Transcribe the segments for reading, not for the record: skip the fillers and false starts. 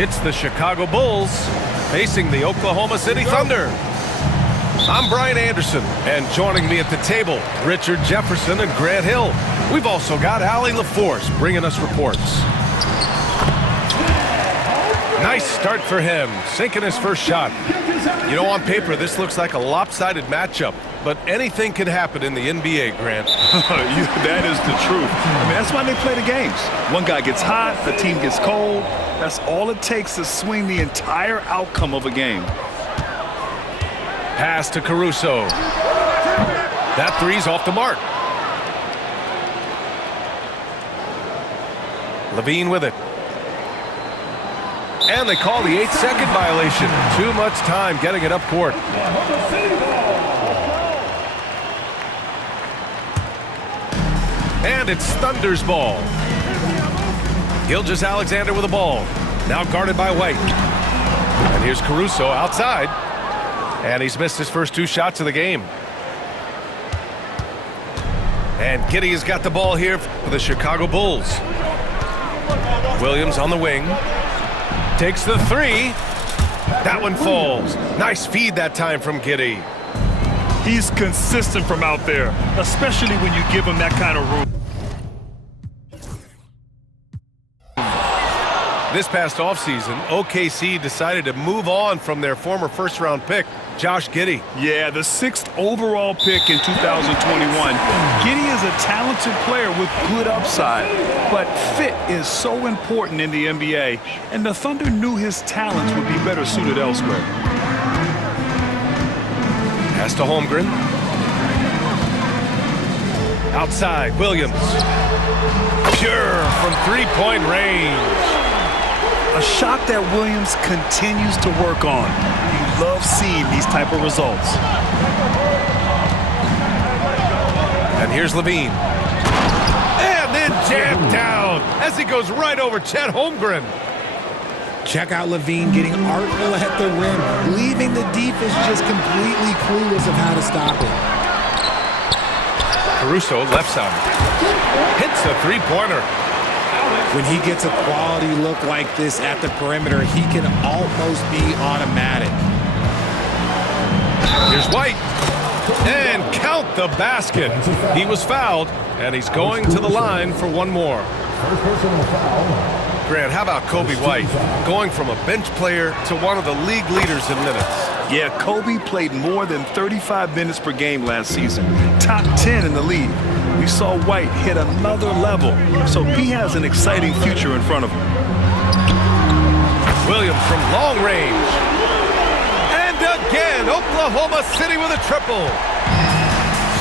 It's the Chicago Bulls facing the Oklahoma City Thunder. I'm Brian Anderson, and joining me at the table, Richard Jefferson and Grant Hill. We've also got Allie LaForce bringing us reports. Nice start for him, sinking his first shot. You know, on paper, this looks like a lopsided matchup, but anything can happen in the NBA, Grant. That is the truth. I mean, that's why they play the games. One guy gets hot, the team gets cold. That's all it takes to swing the entire outcome of a game. Pass to Caruso. That three's off the mark. Levine with it. And they call the 8-second violation. Too much time getting it up court. And it's Thunder's ball. Gilgeous-Alexander with the ball. Now guarded by White. And here's Caruso outside. And he's missed his first two shots of the game. And Giddey has got the ball here for the Chicago Bulls. Williams on the wing. Takes the three. That one falls. Nice feed that time from Giddey. He's consistent from out there, especially when you give him that kind of room. This past offseason, OKC decided to move on from their former first-round pick, Josh Giddey. Yeah, the 6th overall pick in 2021. Giddey is a talented player with good upside, but fit is so important in the NBA, and the Thunder knew his talents would be better suited elsewhere. Pass to Holmgren. Outside, Williams. Pure from three-point range. A shot that Williams continues to work on. You love seeing these type of results. And here's Levine. And then jammed down as he goes right over Chet Holmgren. Check out Levine getting artful at the rim, leaving the defense just completely clueless of how to stop it. Caruso, left side. Hits a three-pointer. When he gets a quality look like this at the perimeter, he can almost be automatic. Here's White. And count the basket. He was fouled, and he's going to the line for one more. Grant, how about Kobe White? Going from a bench player to one of the league leaders in minutes. Yeah, Kobe played more than 35 minutes per game last season. Top 10 in the league. We saw White hit another level, so he has an exciting future in front of him. Williams from long range. And again, Oklahoma City with a triple.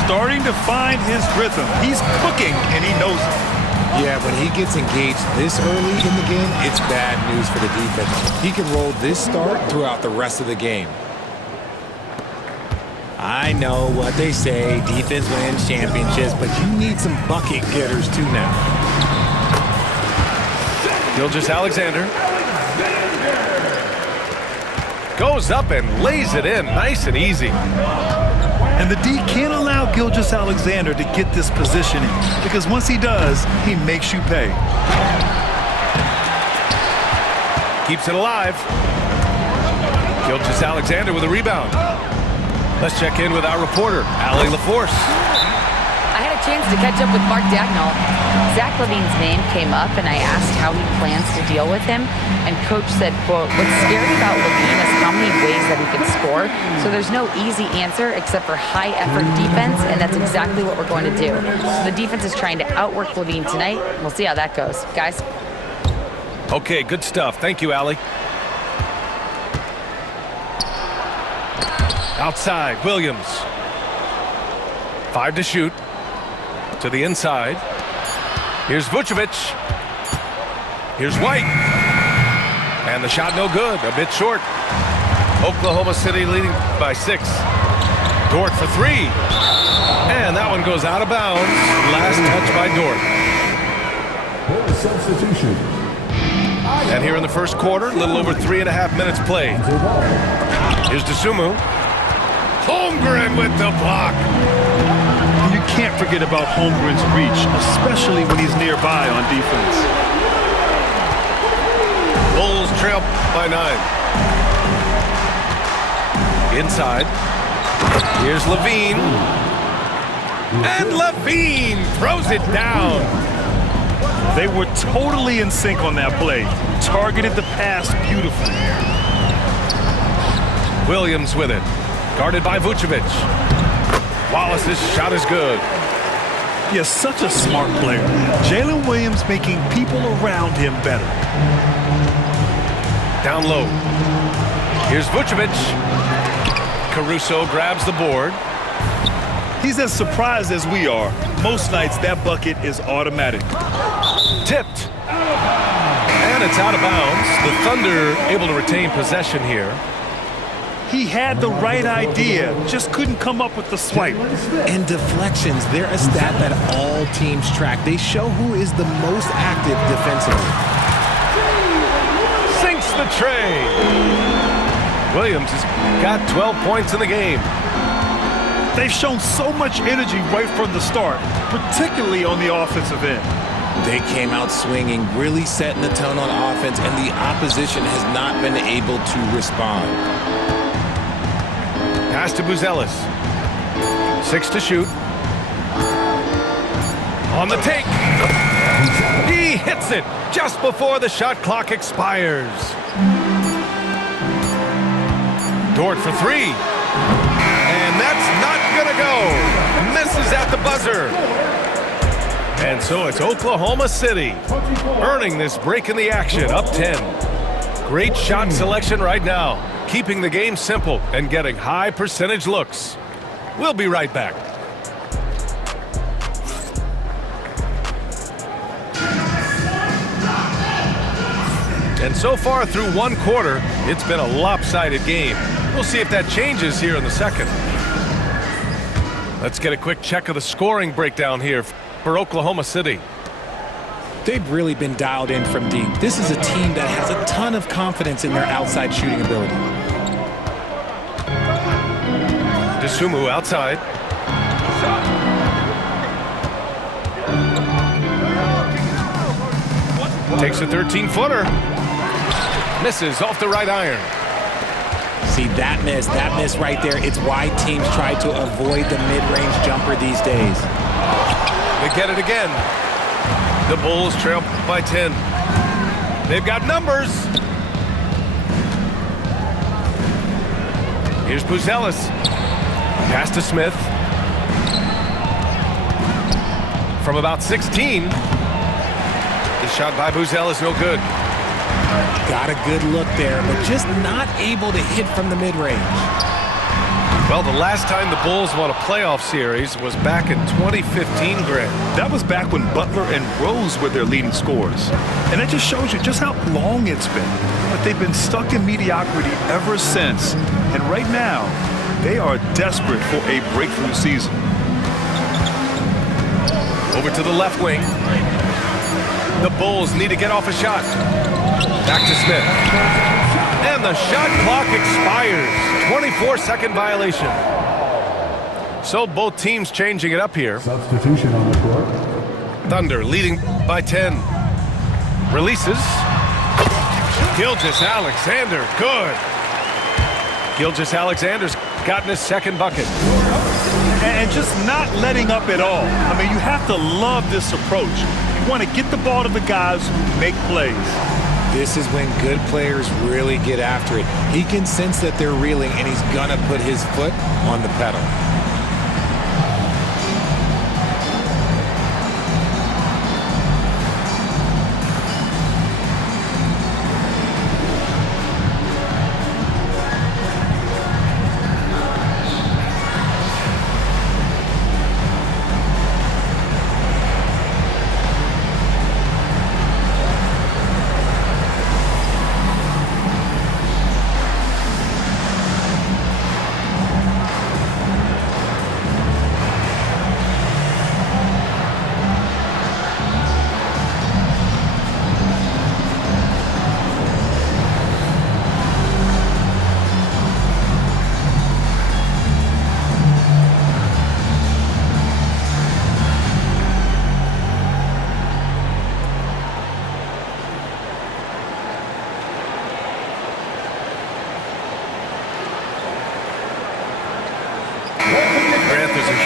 Starting to find his rhythm. He's cooking, and he knows it. Yeah, when he gets engaged this early in the game, it's bad news for the defense. He can roll this start throughout the rest of the game. I know what they say, defense wins championships, but you need some bucket getters too now. Gilgeous-Alexander goes up and lays it in, nice and easy. And the D can't allow Gilgeous-Alexander to get this positioning, because once he does, he makes you pay. Keeps it alive. Gilgeous-Alexander with a rebound. Let's check in with our reporter, Allie LaForce. I had a chance to catch up with Mark Dagnall. Zach LaVine's name came up, and I asked how he plans to deal with him. And Coach said, quote, "What's scary about LaVine is how many ways that he can score. So there's no easy answer except for high-effort defense, and that's exactly what we're going to do. So the defense is trying to outwork LaVine tonight. We'll see how that goes. Guys?" Okay, good stuff. Thank you, Allie. Outside, Williams. 5 to shoot. To the inside. Here's Vucevic. Here's White. And the shot no good, a bit short. Oklahoma City leading by 6. Dort for 3. And that one goes out of bounds. Last touch by Dort. Substitution. And here in the first quarter, a little over 3.5 minutes played. Here's DeSumo. Holmgren with the block. You can't forget about Holmgren's reach, especially when he's nearby on defense. Bulls trail by 9. Inside. Here's Levine. And Levine throws it down. They were totally in sync on that play. Targeted the pass beautifully. Williams with it. Guarded by Vucevic. Wallace's shot is good. He is such a smart player. Jalen Williams making people around him better. Down low. Here's Vucevic. Caruso grabs the board. He's as surprised as we are. Most nights that bucket is automatic. Tipped. And it's out of bounds. The Thunder able to retain possession here. He had the right idea, just couldn't come up with the swipe. And deflections, they're a stat that all teams track. They show who is the most active defensively. Sinks the tray. Williams has got 12 points in the game. They've shown so much energy right from the start, particularly on the offensive end. They came out swinging, really setting the tone on offense, and the opposition has not been able to respond. Pass to Buzelis. 6 to shoot. On the take. He hits it just before the shot clock expires. Dort for 3. And that's not gonna go. Misses at the buzzer. And so it's Oklahoma City earning this break in the action, up 10. Great shot selection right now, keeping the game simple and getting high percentage looks. We'll be right back. And so far through one quarter, it's been a lopsided game. We'll see if that changes here in the second. Let's get a quick check of the scoring breakdown here for Oklahoma City. They've really been dialed in from deep. This is a team that has a ton of confidence in their outside shooting ability. DeSumo outside. Takes a 13-footer. Misses off the right iron. See, that miss right there, it's why teams try to avoid the mid-range jumper these days. They get it again. The Bulls trail by 10. They've got numbers. Here's Buzelis. Pass to Smith. From about 16. The shot by Buzelis, no good. Got a good look there, but just not able to hit from the mid-range. Well, the last time the Bulls won a playoff series was back in 2015, Grant. That was back when Butler and Rose were their leading scorers. And that just shows you just how long it's been. But they've been stuck in mediocrity ever since. And right now, they are desperate for a breakthrough season. Over to the left wing. The Bulls need to get off a shot. Back to Smith. And the shot clock expires. 24-second violation. So both teams changing it up here. Substitution on the court. Thunder leading by 10. Releases. Gilgeous-Alexander, good. Gilgeous-Alexander's gotten his second bucket. And just not letting up at all. I mean, you have to love this approach. You want to get the ball to the guys who make plays. This is when good players really get after it. He can sense that they're reeling, and he's gonna put his foot on the pedal.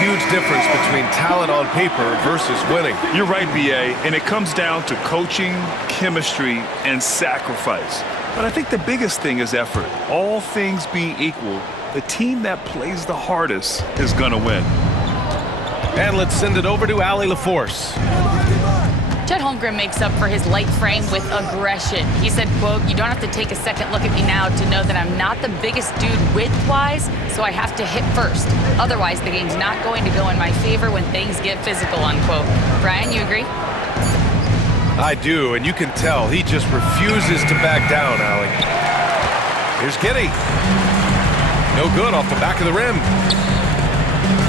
huge difference between talent on paper versus winning. You're right, B.A., and it comes down to coaching, chemistry, and sacrifice. But I think the biggest thing is effort. All things being equal, the team that plays the hardest is going to win. And let's send it over to Allie LaForce. Chet Holmgren makes up for his light frame with aggression. He said, quote, "You don't have to take a second look at me now to know that I'm not the biggest dude width-wise, so I have to hit first. Otherwise, the game's not going to go in my favor when things get physical," unquote. Brian, you agree? I do, and you can tell he just refuses to back down, Allie. Here's Giddey. No good off the back of the rim.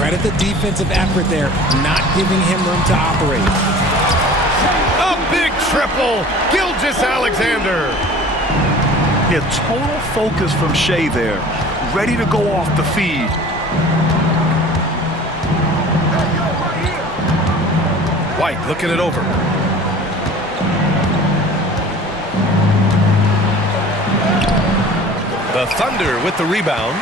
Credit the defensive effort there, not giving him room to operate. A big triple, Gilgeous-Alexander. Yeah, total focus from Shea there, ready to go off the feed. White looking it over. The Thunder with the rebound.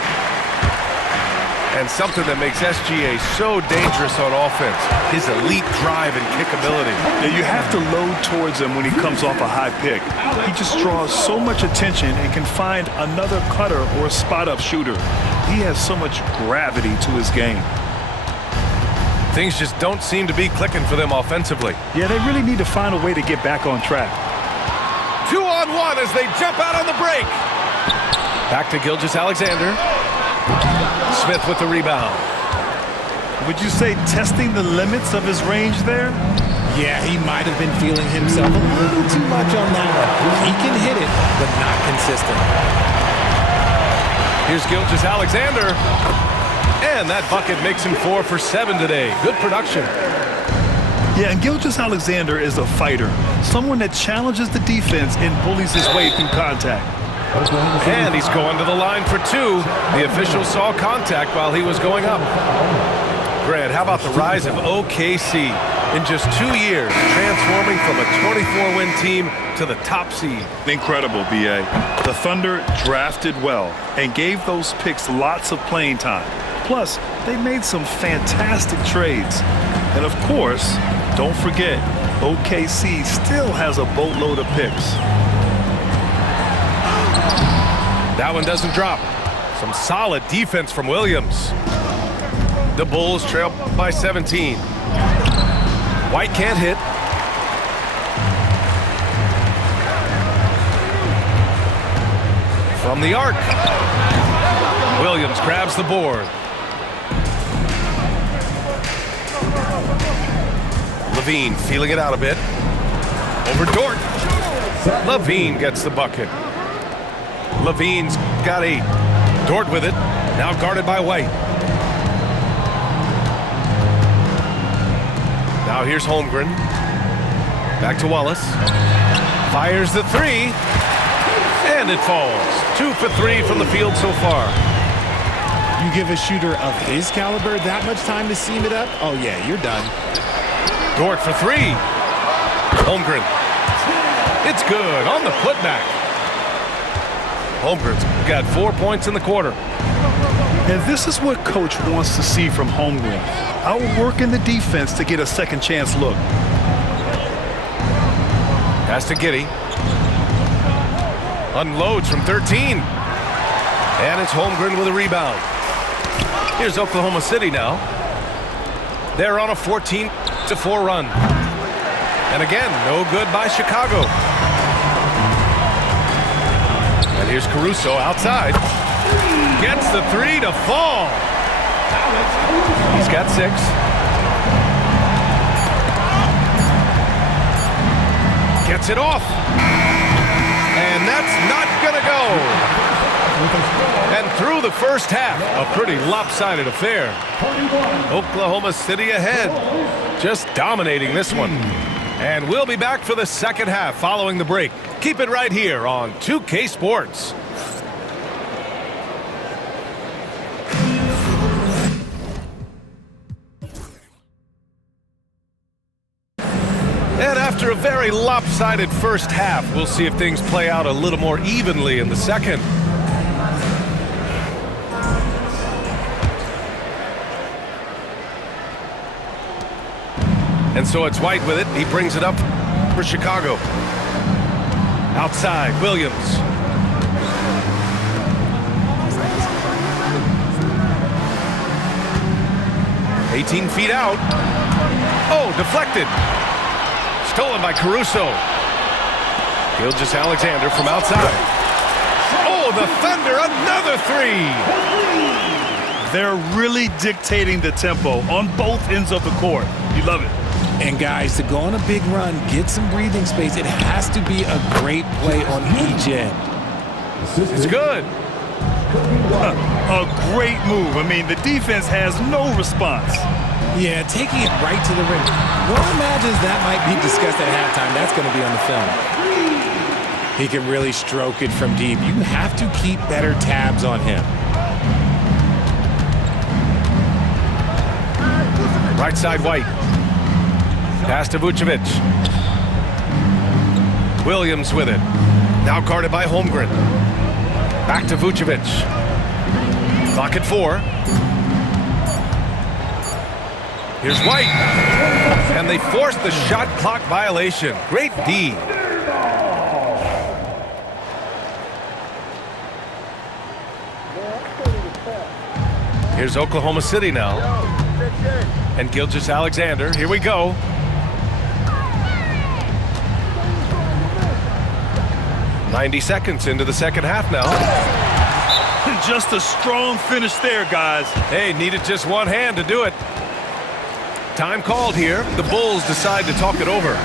And something that makes SGA so dangerous on offense, his elite drive and kickability. Yeah, you have to load towards him when he comes off a high pick. He just draws so much attention and can find another cutter or a spot-up shooter. He has so much gravity to his game. Things just don't seem to be clicking for them offensively. Yeah, they really need to find a way to get back on track. 2-on-1 as they jump out on the break. Back to Gilgeous-Alexander. Smith with the rebound. Would you say testing the limits of his range there? Yeah, he might have been feeling himself a little too much on that one. He can hit it, but not consistent. Here's Gilgeous-Alexander. And that bucket makes him 4 for 7 today. Good production. Yeah, and Gilgeous-Alexander is a fighter. Someone that challenges the defense and bullies his way through contact. And he's going to the line for 2. The official saw contact while he was going up. Grant, how about the rise of OKC in just 2 years, transforming from a 24-win team to the top seed? Incredible, B.A. The Thunder drafted well and gave those picks lots of playing time. Plus, they made some fantastic trades. And of course, don't forget, OKC still has a boatload of picks. That one doesn't drop. Some solid defense from Williams. The Bulls trail by 17. White can't hit. From the arc. Williams grabs the board. Levine feeling it out a bit. Over Dort. Levine gets the bucket. Levine's got 8. Dort with it. Now guarded by White. Now here's Holmgren. Back to Wallace. Fires the 3. And it falls. 2 for 3 from the field so far. You give a shooter of his caliber that much time to seam it up? Oh, yeah, you're done. Dort for 3. Holmgren. It's good on the putback. Holmgren's got 4 points in the quarter. And this is what Coach wants to see from Holmgren. Outworking the defense to get a second chance look. Pass to Giddey. Unloads from 13. And it's Holmgren with a rebound. Here's Oklahoma City now. They're on a 14-4 run. And again, no good by Chicago. And here's Caruso outside. Gets the 3 to fall. He's got 6. Gets it off. And that's not going to go. And through the first half, a pretty lopsided affair. Oklahoma City ahead. Just dominating this one. And we'll be back for the second half following the break. Keep it right here on 2K Sports. And after a very lopsided first half, we'll see if things play out a little more evenly in the second. And so it's White with it. He brings it up for Chicago. Outside, Williams. "18 feet out. Oh, deflected. Stolen by Caruso. Gilgeous-Alexander from outside. Oh, the Thunder, another three. They're really dictating the tempo on both ends of the court. You love it. And guys, to go on a big run, get some breathing space, it has to be a great play on each end. It's good. A great move. I mean, the defense has no response. Yeah, taking it right to the rim. One imagines that might be discussed at halftime. That's going to be on the film. He can really stroke it from deep. You have to keep better tabs on him. Right side, White. Pass to Vucevic. Williams with it. Now guarded by Holmgren. Back to Vucevic. Clock at 4. Here's White. And they force the shot clock violation. Great D. Here's Oklahoma City now. And Gilgeous-Alexander. Here we go. "90 seconds into the second half now. Just a strong finish there, guys. Hey, needed just one hand to do it. Time called here. The Bulls decide to talk it over.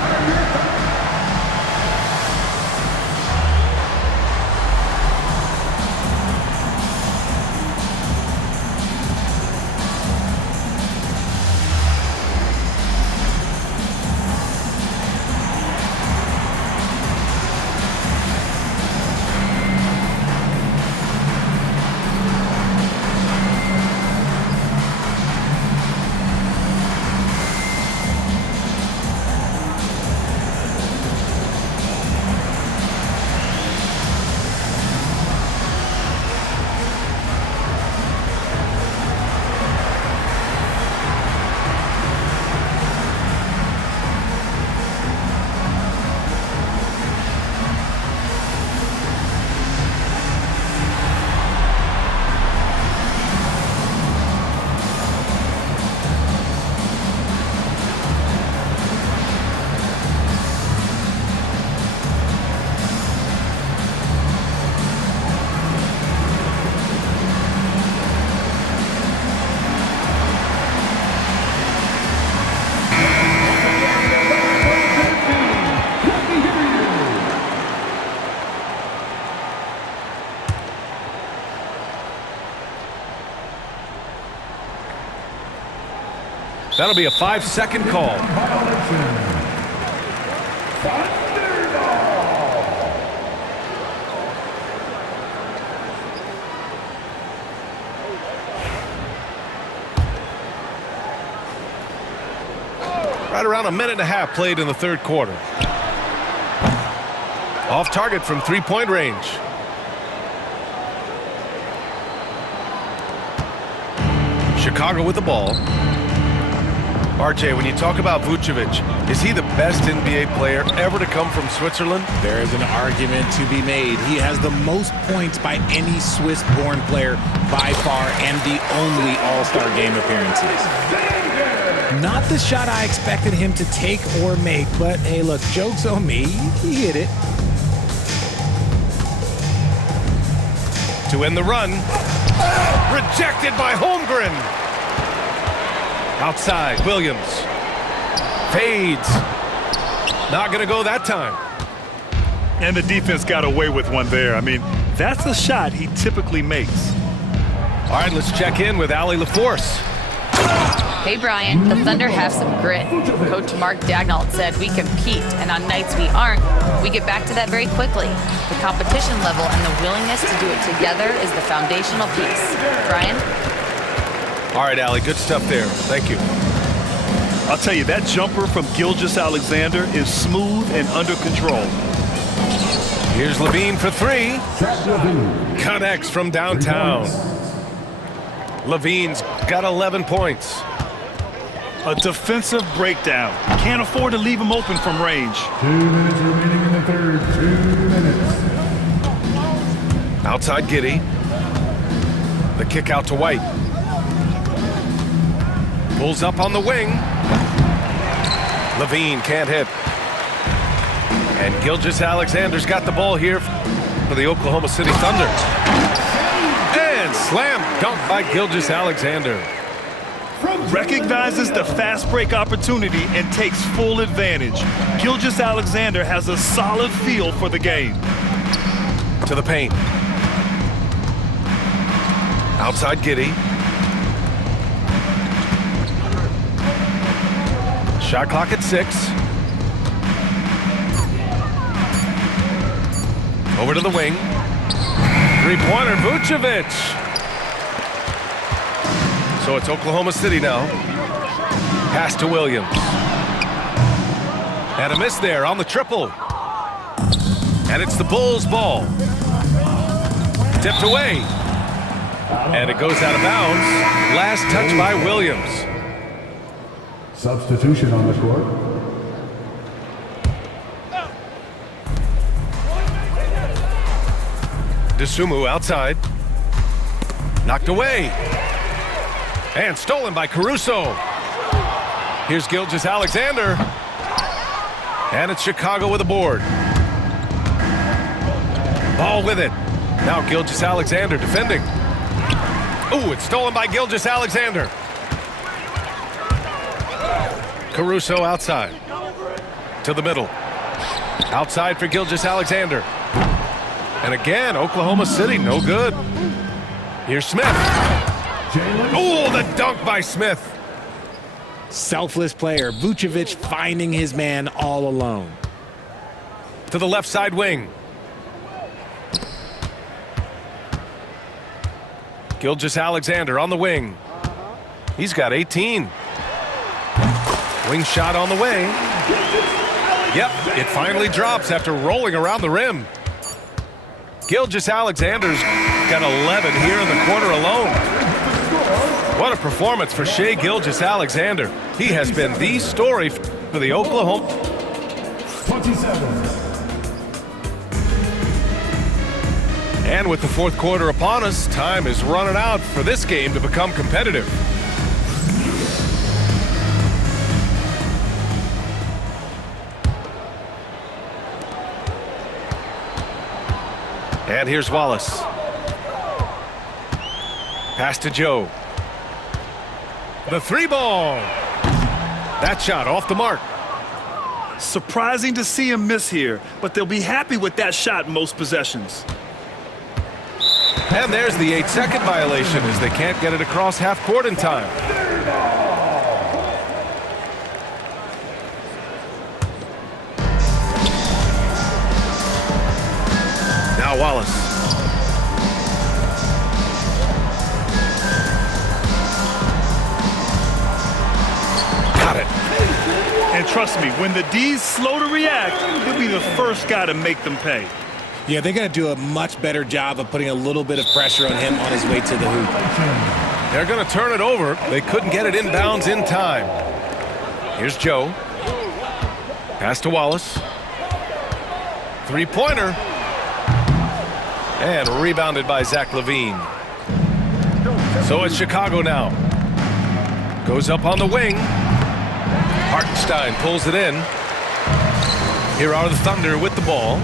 That'll be a 5-second call. Right around a minute and a half played in the third quarter. Off target from three-point range. Chicago with the ball. RJ, when you talk about Vucevic, is he the best NBA player ever to come from Switzerland? There is an argument to be made. He has the most points by any Swiss-born player by far and the only All-Star game appearances. Not the shot I expected him to take or make, but hey, look, joke's on me. He hit it. To end the run. Rejected by Holmgren. Outside, Williams. Fades. Not going to go that time. And the defense got away with one there. I mean, that's a shot he typically makes. All right, let's check in with Allie LaForce. Hey, Brian, the Thunder have some grit. Coach Mark Daigneault said we compete, and on nights we aren't, we get back to that very quickly. The competition level and the willingness to do it together is the foundational piece. Brian? All right, Allie, good stuff there. Thank you. I'll tell you, that jumper from Gilgeous-Alexander is smooth and under control. Here's Levine for 3. Connects from downtown. Levine's got 11 points. A defensive breakdown. Can't afford to leave him open from range. 2 minutes remaining in the third. 2 minutes. Outside Giddey. The kick out to White. Pulls up on the wing. Levine can't hit. And Gilgeous-Alexander's got the ball here for the Oklahoma City Thunder. And slam dunk by Gilgeous-Alexander. Recognizes the fast break opportunity and takes full advantage. Gilgeous-Alexander has a solid feel for the game. To the paint. Outside Giddey. Shot clock at 6. Over to the wing. Three-pointer, Vucevic. So it's Oklahoma City now. Pass to Williams. And a miss there on the triple. And it's the Bulls' ball. Tipped away. And it goes out of bounds. Last touch by Williams. Substitution on the court. DeSumo outside. Knocked away. And stolen by Caruso. Here's Gilgeous-Alexander. And it's Chicago with a board. Ball with it. Now Gilgeous-Alexander defending. Ooh, it's stolen by Gilgeous-Alexander. Caruso outside. To the middle. Outside for Gilgeous-Alexander. And again, Oklahoma City, no good. Here's Smith. Oh, the dunk by Smith. Selfless player. Vucevic finding his man all alone. To the left side wing. Gilgeous-Alexander on the wing. He's got 18. Wing shot on the way. Yep, it finally drops after rolling around the rim. Gilgeous-Alexander's got 11 here in the quarter alone. What a performance for Shai Gilgeous-Alexander. He has been the story for the Oklahoma. 27. And with the fourth quarter upon us, time is running out for this game to become competitive. And here's Wallace. Pass to Joe. The three ball. That shot off the mark. Surprising to see him miss here, but they'll be happy with that shot in most possessions. And there's the 8-second violation as they can't get it across half court in time. Now Wallace. Got it. And trust me, when the D's slow to react, he'll be the first guy to make them pay. Yeah, they're going to do a much better job of putting a little bit of pressure on him on his way to the hoop. They're going to turn it over. They couldn't get it inbounds in time. Here's Joe. Pass to Wallace. Three-pointer. And rebounded by Zach LaVine. So it's Chicago now. Goes up on the wing. Hartenstein pulls it in. Here are the Thunder with the ball.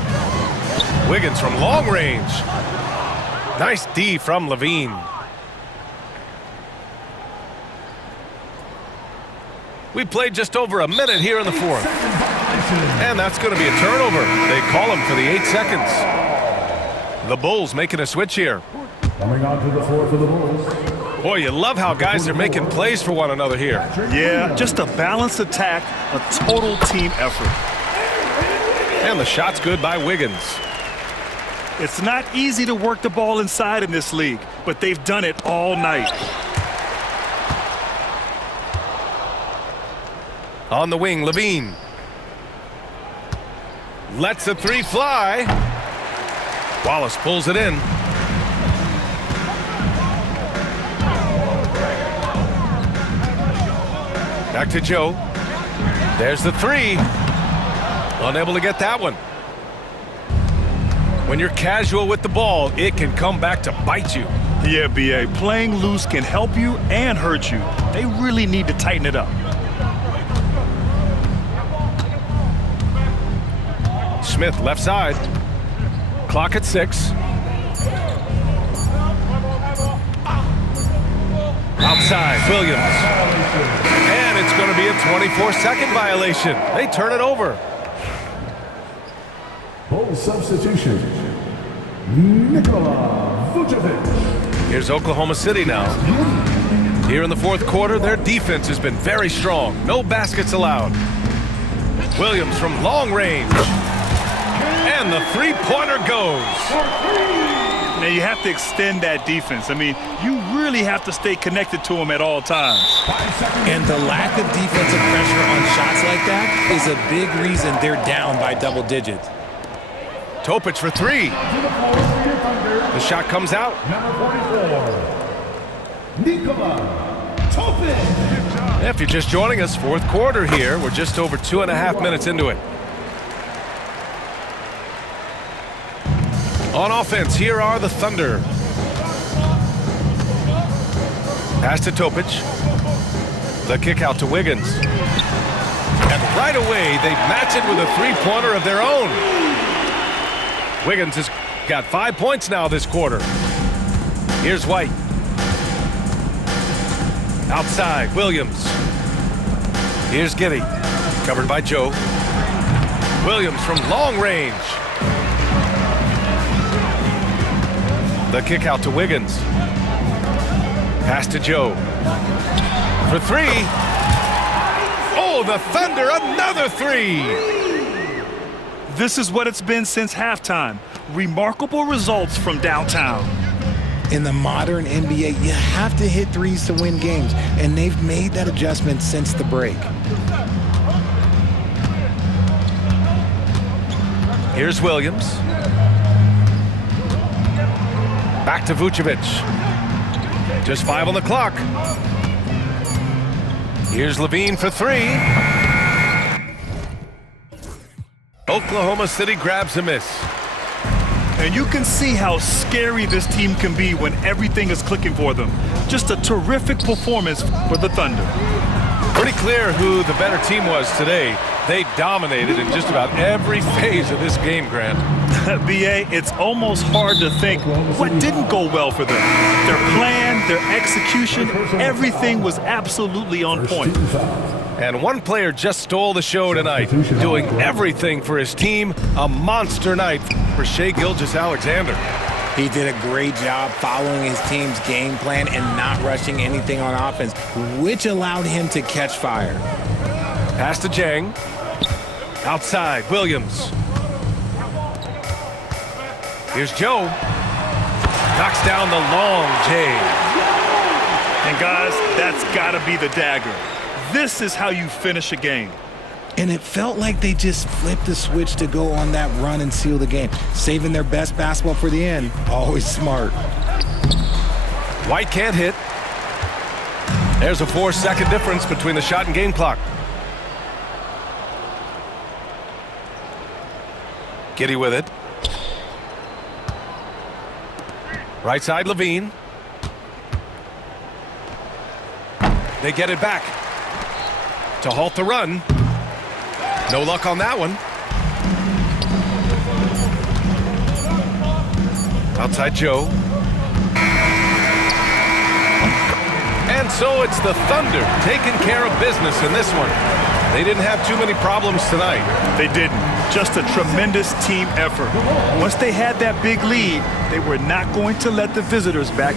Wiggins from long range. Nice D from LaVine. We played just over a minute here in the fourth. And that's going to be a turnover. They call him for the 8 seconds. The Bulls making a switch here. Coming on to the floor for the Bulls. Boy, you love how guys are making plays for one another here. Yeah, just a balanced attack, a total team effort. And the shot's good by Wiggins. It's not easy to work the ball inside in this league, but they've done it all night. On the wing, LaVine. Lets the three fly. Wallace pulls it in. Back to Joe. There's the three. Unable to get that one. When you're casual with the ball, it can come back to bite you. Yeah, B.A. Playing loose can help you and hurt you. They really need to tighten it up. Smith, left side. Clock at 6. Outside, Williams. And it's going to be a 24-second violation. They turn it over. Bull substitution. Nikola Vucevic. Here's Oklahoma City now. Here in the fourth quarter, their defense has been very strong. No baskets allowed. Williams from long range. And the three-pointer goes. Now, you have to extend that defense. I mean, you really have to stay connected to them at all times. And the lack of defensive pressure on shots like that is a big reason they're down by double digits. Topic for three. The shot comes out. Number 44, Nikola Topic. If you're just joining us, fourth quarter here. We're just over 2.5 minutes into it. On offense, here are the Thunder. Pass to Topic. The kick out to Wiggins. And right away, they match it with a three-pointer of their own. Wiggins has got 5 points now this quarter. Here's White. Outside, Williams. Here's Giddey. Covered by Joe. Williams from long range. The kick out to Wiggins. Pass to Joe. For three. Oh, the Thunder, another three. This is what it's been since halftime. Remarkable results from downtown. In the modern NBA, you have to hit threes to win games, and they've made that adjustment since the break. Here's Williams. Back to Vucevic. Just 5 on the clock. Here's Levine for three. Oklahoma City grabs a miss. And you can see how scary this team can be when everything is clicking for them. Just a terrific performance for the Thunder. Pretty clear who the better team was today. They dominated in just about every phase of this game, Grant. B.A., it's almost hard to think what didn't go well for them. Their plan, their execution, everything was absolutely on point. And one player just stole the show tonight, doing everything for his team. A monster night for Shai Gilgeous-Alexander. He did a great job following his team's game plan and not rushing anything on offense, which allowed him to catch fire. Pass to Jang. Outside, Williams. Here's Joe. Knocks down the long J. And guys, that's got to be the dagger. This is how you finish a game. And it felt like they just flipped the switch to go on that run and seal the game. Saving their best basketball for the end. Always smart. White can't hit. There's a 4-second difference between the shot and game clock. Giddey with it. Right side, Levine. They get it back to halt the run. No luck on that one. Outside Joe. And so it's the Thunder taking care of business in this one. They didn't have too many problems tonight. They didn't. Just a tremendous team effort. Once they had that big lead, they were not going to let the visitors back